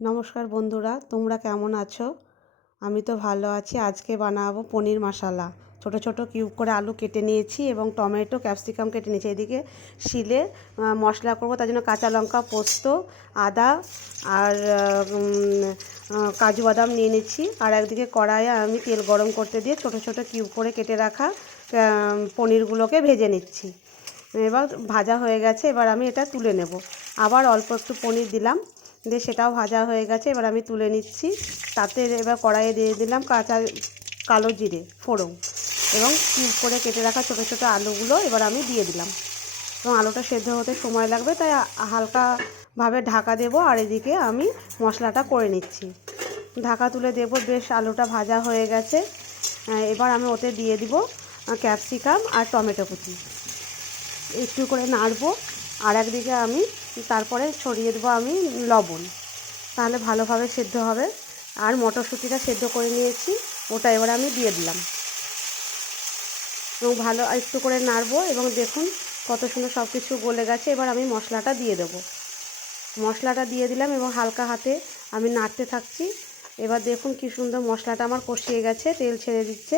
নমস্কার বন্ধুরা, তোমরা কেমন আছো? আমি তো ভালো আছি। আজকে বানাবো পনির মশলা। ছোট ছোট কিউব করে আলু কেটে নিয়েছি এবং টমেটো ক্যাপসিকাম কেটে নিয়েছি। এদিকে শিলে মশলা করব, তার জন্য কাঁচা লঙ্কা, পোস্ত, আদা আর কাজু বাদাম নিয়ে নিচ্ছি। আর একদিকে কড়াইয়ে আমি তেল গরম করতে দিয়ে ছোট ছোট কিউব করে কেটে রাখা পনিরগুলোকে ভেজে নিচ্ছি। এবার ভাজা হয়ে গেছে, এবার আমি এটা তুলে নেব। আবার অল্প একটু পনির দিলাম, দিয়ে সেটাও ভাজা হয়ে গেছে, এবার আমি তুলে নিচ্ছি। তাতে এবার কড়াইয়ে দিয়ে দিলাম কালো জিরে ফোড়ন এবং কিউব করে কেটে রাখা ছোটো ছোটো আলুগুলো এবার আমি দিয়ে দিলাম। এবং আলুটা সেদ্ধ হতে সময় লাগবে, তাই হালকাভাবে ঢাকা দেব। আর এদিকে আমি মশলাটা করে নিচ্ছি। ঢাকা তুলে দেব। বেশ আলুটা ভাজা হয়ে গেছে। এবার আমি ওতে দিয়ে দিব ক্যাপসিকাম আর টমেটো কুচি, একটু করে নাড়বো। আর একদিকে আমি তারপরে ছড়িয়ে দেবো আমি লবণ, তাহলে ভালোভাবে সেদ্ধ হবে। আর মটরশুঁটিটা সেদ্ধ করে নিয়েছি, ওটা এবার আমি দিয়ে দিলাম এবং ভালো একটু করে নাড়বো। এবং দেখুন কত সুন্দর সব কিছু গলে গেছে। এবার আমি মশলাটা দিয়ে দেবো। মশলাটা দিয়ে দিলাম এবং হালকা হাতে আমি নাড়তে থাকছি। এবার দেখুন কি সুন্দর মশলাটা আমার কষিয়ে গেছে, তেল ছেড়ে দিচ্ছে।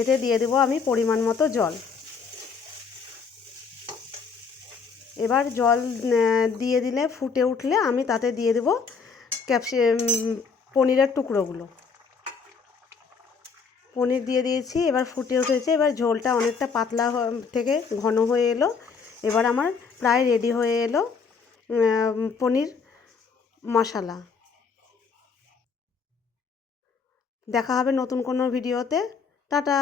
এতে দিয়ে দেবো আমি পরিমাণ মতো জল। এবার জল দিয়ে দিলে ফুটে উঠলে আমি তাতে দিয়ে দেবো পনিরের টুকরোগুলো। পনির দিয়ে দিয়েছি, এবার ফুটে উঠেছে। এবার ঝোলটা অনেকটা পাতলা থেকে ঘন হয়ে এলো। এবার আমার প্রায় রেডি হয়ে এলো পনির মশলা। দেখা হবে নতুন কোনো ভিডিওতে। টাটা।